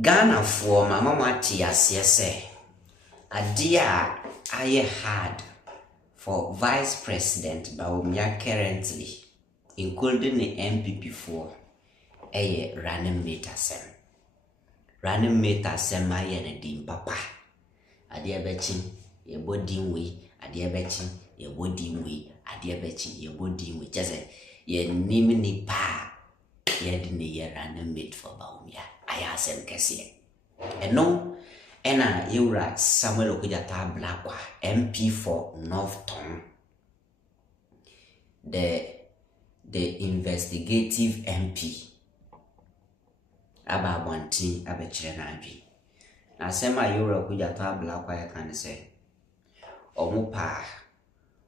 Ghana for Mama Matias, yes, a dear I had for Vice President Bawumia currently, including the NPP for a running mate assem. Running mate assem, I and dim papa. A dear betching, a body way, a dear betching, a body way, a dear betching, a body way, just a ye nimini pa, ye didn't ye running mate for Bawumia. I ask him, Cassie. And no, and you write Samuel Okudzeto Ablakwa, MP for Northton, the investigative MP. About one thing, about Chenadi. Now, Samuel Okudzeto Ablakwa, I can say, Omupa,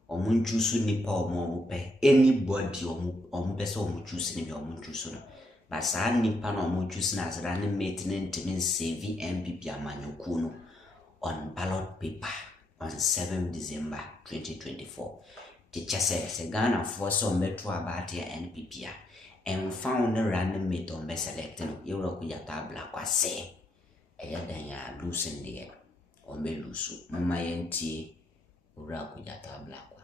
Omunchusu nipa omupe, anybody omupesa omuchusu ni omunchusu. But saa nipa na omo choose na as running mate to save NPP amanyukuno on ballot paper on 7 December 2024. Teacher says Ghana for some metro about your NPP and found the running mate on best selecting Okudzeto Ablakwa say a yadanya losing the or me lusu mama yenti Okudzeto Ablakwa.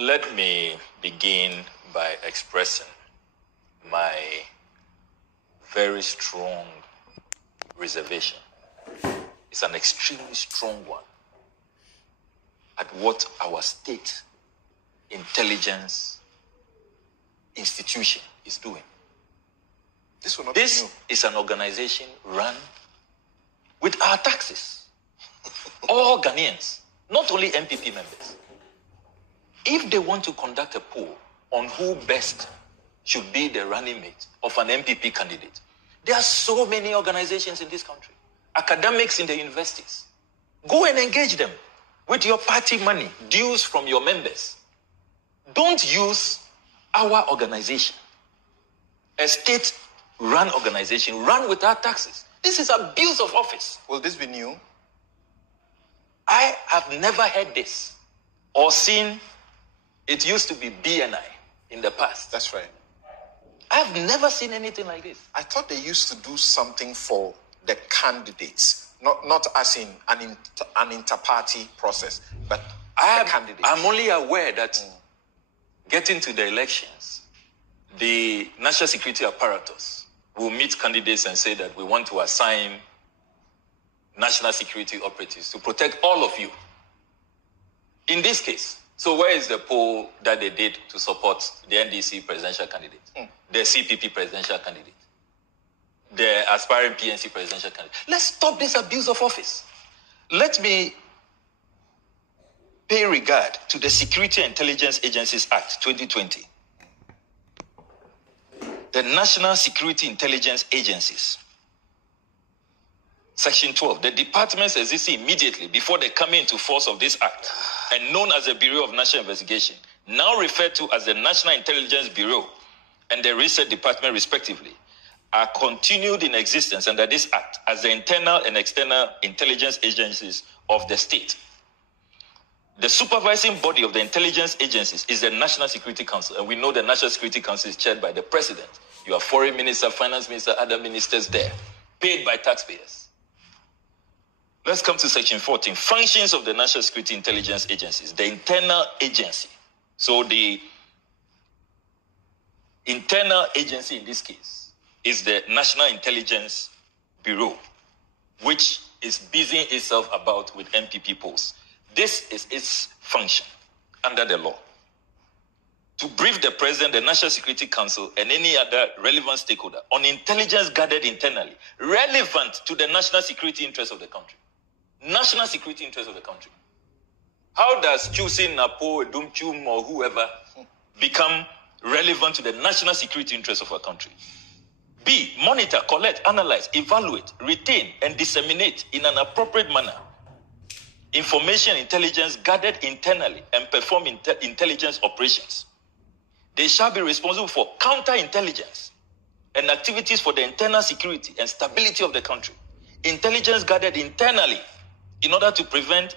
Let me begin by expressing my very strong reservation. It's an extremely strong one at what our state intelligence institution is doing. This is an organization run with our taxes. All Ghanaians, not only NPP members. If they want to conduct a poll on who best should be the running mate of an NPP candidate, there are so many organizations in this country, academics in the universities. Go and engage them with your party money, dues from your members. Don't use our organization, a state-run organization, run with our taxes. This is abuse of office. Will this be new? I have never heard this or seen. It used to be BNI in the past. That's right. I've never seen anything like this. I thought they used to do something for the candidates, not as in an inter-party process, but the candidates. I'm only aware that getting to the elections, the national security apparatus will meet candidates and say that we want to assign national security operatives to protect all of you. In this case, so where is the poll that they did to support the NDC presidential candidate, the CPP presidential candidate, the aspiring PNC presidential candidate? Let's stop this abuse of office. Let me pay regard to the Security and Intelligence Agencies Act 2020. The National Security Intelligence Agencies. Section 12, the departments existing immediately before the coming into force of this act and known as the Bureau of National Investigation, now referred to as the National Intelligence Bureau and the Research Department respectively, are continued in existence under this act as the internal and external intelligence agencies of the state. The supervising body of the intelligence agencies is the National Security Council, and we know the National Security Council is chaired by the president. You have foreign minister, finance minister, other ministers there, paid by taxpayers. Let's come to section 14, functions of the National Security Intelligence Agencies, the internal agency. So the internal agency in this case is the National Intelligence Bureau, which is busying itself about with NPP polls. This is its function under the law. To brief the President, the National Security Council, and any other relevant stakeholder on intelligence gathered internally, relevant to the national security interests of the country. National security interests of the country. How does choosing Napo, Dumchum, or whoever become relevant to the national security interests of our country? B, monitor, collect, analyze, evaluate, retain, and disseminate in an appropriate manner information intelligence gathered internally and perform intelligence operations. They shall be responsible for counterintelligence and activities for the internal security and stability of the country. Intelligence gathered internally in order to prevent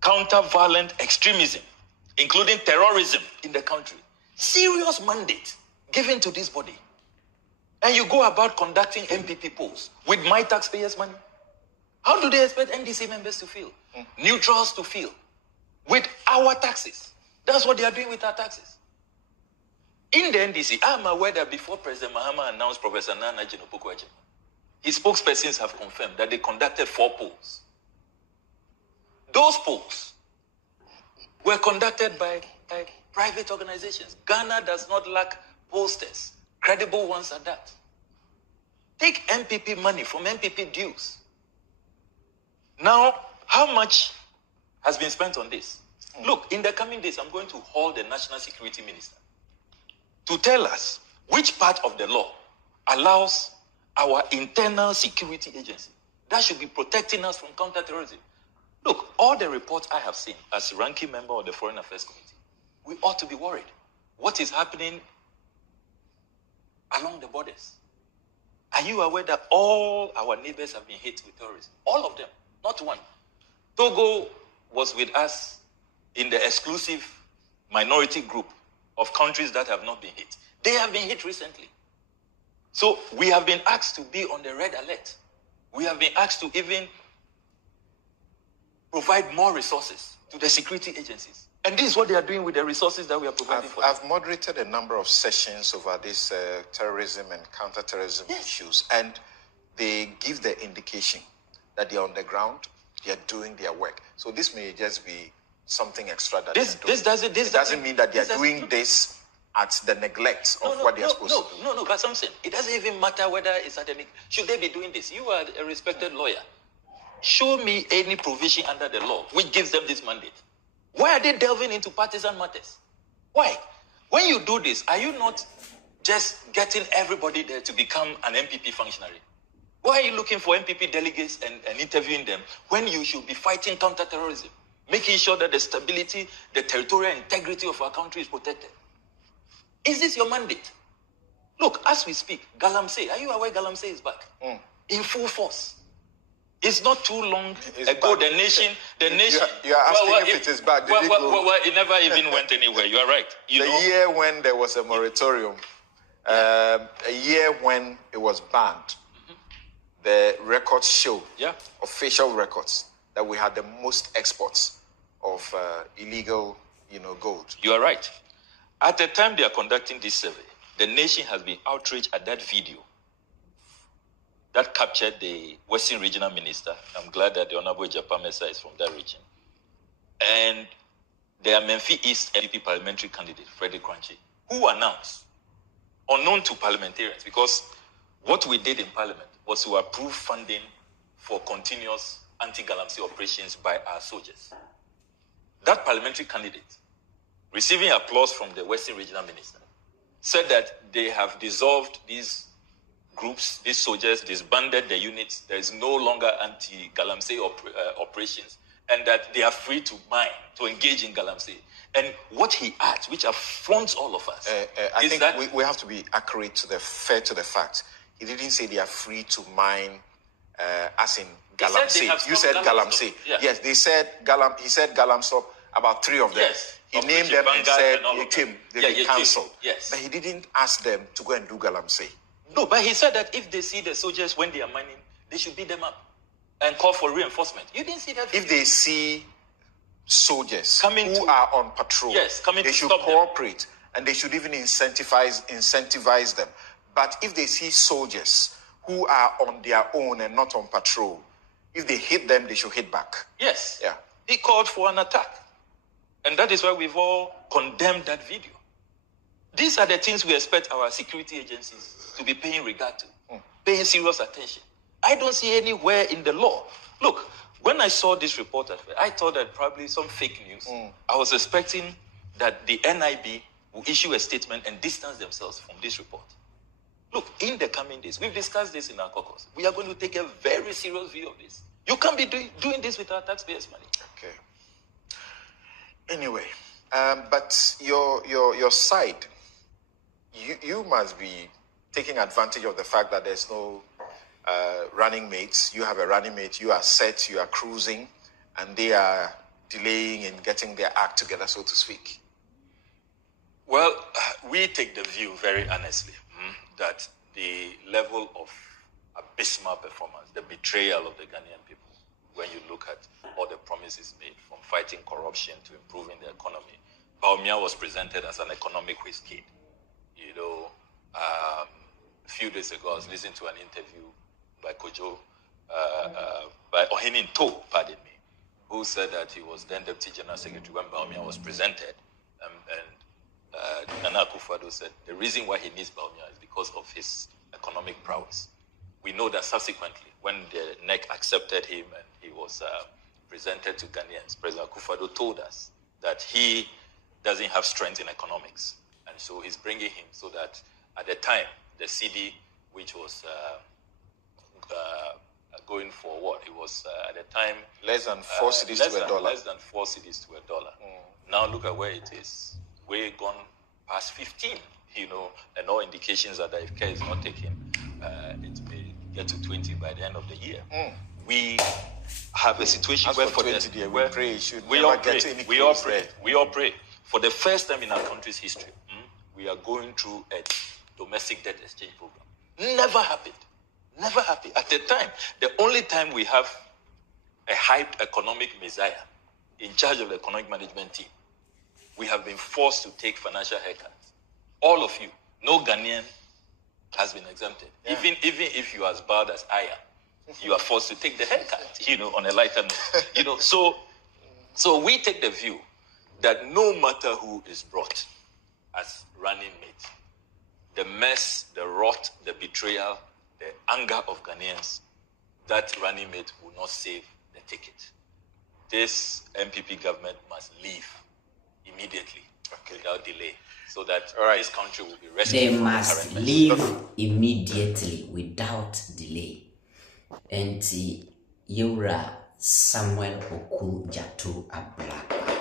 counter-violent extremism, including terrorism in the country. Serious mandate given to this body. And you go about conducting NPP polls with my taxpayers' money. How do they expect NDC members to feel? Neutrals to feel? With our taxes. That's what they are doing with our taxes. In the NDC, I'm aware that before President Mahama announced Professor Nana Jinopokwaje, his spokespersons have confirmed that they conducted 4 polls. Those polls were conducted by private organizations. Ghana does not lack pollsters, credible ones at that. Take NPP money from NPP dues. Now, how much has been spent on this? Look, in the coming days, I'm going to hold the National Security Minister to tell us which part of the law allows our internal security agency that should be protecting us from counterterrorism. Look, all the reports I have seen as ranking member of the Foreign Affairs Committee, we ought to be worried. What is happening along the borders? Are you aware that all our neighbors have been hit with terrorism? All of them, not one. Togo was with us in the exclusive minority group of countries that have not been hit. They have been hit recently. So we have been asked to be on the red alert. We have been asked to even provide more resources to the security agencies. And this is what they are doing with the resources that we are providing for them. I've moderated a number of sessions over this terrorism and counterterrorism issues, and they give the indication that they are on the ground, they are doing their work. So this may just be something extra that it doesn't mean that they are doing this at the neglect of what they are supposed to do. No, but something. It doesn't even matter whether it's at the should they be doing this? You are a respected lawyer. Show me any provision under the law which gives them this mandate. Why are they delving into partisan matters? Why? When you do this, are you not just getting everybody there to become an NPP functionary? Why are you looking for NPP delegates and interviewing them when you should be fighting counterterrorism, making sure that the stability, the territorial integrity of our country is protected? Is this your mandate? Look, as we speak, Galamsey, are you aware Galamsey is back? In full force. It's not too long ago, the nation... You are asking if it is back. Did it go? It never even went anywhere. You are right. The year when there was a moratorium, a year when it was banned, the records show, official records, that we had the most exports of illegal, gold. You are right. At the time they are conducting this survey, the nation has been outraged at that video that captured the Western Regional Minister. I'm glad that the Honorable Japamesa is from that region. And the Menfi East NPP parliamentary candidate, Frederick Kranchi, who announced, unknown to parliamentarians, because what we did in Parliament was to approve funding for continuous anti-Galamsey operations by our soldiers. That parliamentary candidate, receiving applause from the Western Regional Minister, said that they have dissolved these groups, these soldiers, disbanded the units. There is no longer anti-Galamsey operations, and that they are free to mine, to engage in Galamsey. And what he adds, which affronts all of us, I think that we have to be accurate fair to the facts. He didn't say they are free to mine, as in Galamsey. You said Galamsey. Yeah. Yes, they said he said Galamsey, about 3 of them. Yes. He named them and said they've been cancelled. Yes. But he didn't ask them to go and do Galamsey. No, but he said that if they see the soldiers when they are mining, they should beat them up and call for reinforcement. You didn't see that? If they see soldiers who are on patrol, they should cooperate, and they should even incentivize them. But if they see soldiers who are on their own and not on patrol, if they hit them, they should hit back. Yes. Yeah. He called for an attack. And that is why we've all condemned that video. These are the things we expect our security agencies to be paying regard to, paying serious attention. I don't see anywhere in the law. Look, when I saw this report, I thought that probably some fake news. I was expecting that the NIB will issue a statement and distance themselves from this report. Look, in the coming days, we've discussed this in our caucus. We are going to take a very serious view of this. You can't be doing this with our taxpayers' money. Okay. Anyway, but your side, you must be taking advantage of the fact that there's no running mates. You have a running mate, you are set, you are cruising, and they are delaying in getting their act together, so to speak. Well, we take the view very honestly that the level of abysmal performance, the betrayal of the Ghanaian people, when you look at all the promises made, from fighting corruption to improving the economy. Bawumia was presented as an economic whiz kid. You know, a few days ago, I was listening to an interview by Kojo, by Ohinin To, pardon me, who said that he was then Deputy General Secretary when Bawumia was presented. And Nana Akufo-Addo said the reason why he needs Bawumia is because of his economic prowess. We know that subsequently, when the NEC accepted him and he was presented to Ghanaians, President Akufo-Addo told us that he doesn't have strength in economics. And so he's bringing him so that at the time, the CD, which was going for what? It was at the time... Less than 4 cedis to a dollar. Less than 4 cedis to a dollar. Now look at where it is. We're gone past 15, you know, and all indications are that if care is not taken, it may get to 20 by the end of the year. We have a situation As where for 20 we pray it should never get to any close there. We all pray. For the first time in our country's history, we are going through a domestic debt exchange program. Never happened. Never happened. At the time, the only time we have a hyped economic messiah in charge of the economic management team, we have been forced to take financial haircuts. All of you. No Ghanaian has been exempted. Yeah. Even if you are as bad as I am, you are forced to take the haircut, you know, on a lighter note. You know, so we take the view that no matter who is brought as running mate, the mess, the rot, the betrayal, the anger of Ghanaians, that running mate will not save the ticket. This NPP government must leave immediately, without delay, so that this country will be rescued. They must leave immediately without delay. And Yura Samuel Okudzeto Ablakwa,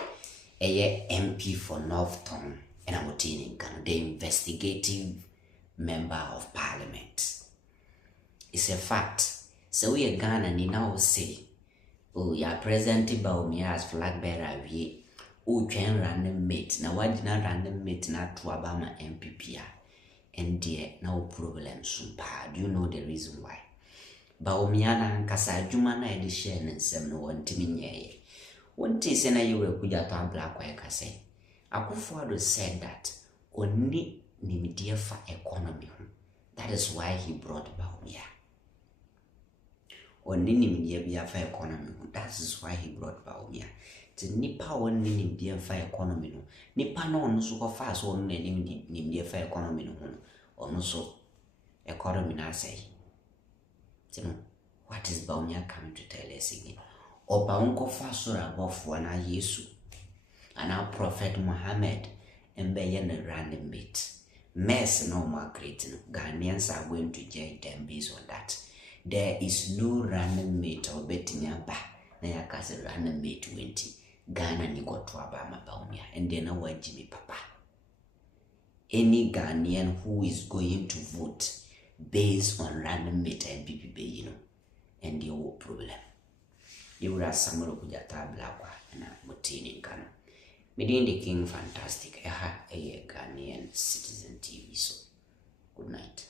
a MP for Northton, and I'm the investigative member of Parliament. It's a fact. So we are Ghana and now say, oh, you are President Bawumia as flag bearer. Oh, can random mate. Now, why did not random mate not to Obama NPP? And dear, no problem soon. Do you know the reason why? Bawumia na nkasa juma na edi share nsem no wantimi nyeye. Wonte se na yewe Okudzeto Ablakwa ekase. Akufo-Addo said that oni nimidie fa economy. That is why he brought Bawumia. Oni nimidie bia fa economy. That is why he brought Bawumia. Ti nipa oni nimidie fa economy no. Nipa no ono so ko fa so ono nimidie fa economy no. Ono so economy na say. What is Bawumia coming to tell us again? Oba unko fasura bofu na Yesu. And our Prophet Muhammad and Bayan random bit. Mess no more creating. Ghanaians are going to judge them based on that. There is no random mate or betting ba. Na yakase random mate 20. Ghana ni got to Obama Bawumia. And then our Jimmy Papa. Any Ghanaian who is going to vote based on random mate and NPP, you know, and the whole problem. You were Samuel Okudzeto Ablakwa and Mutini Ghana. Medin the King fantastic. A Ghanaian Citizen TV. So good night.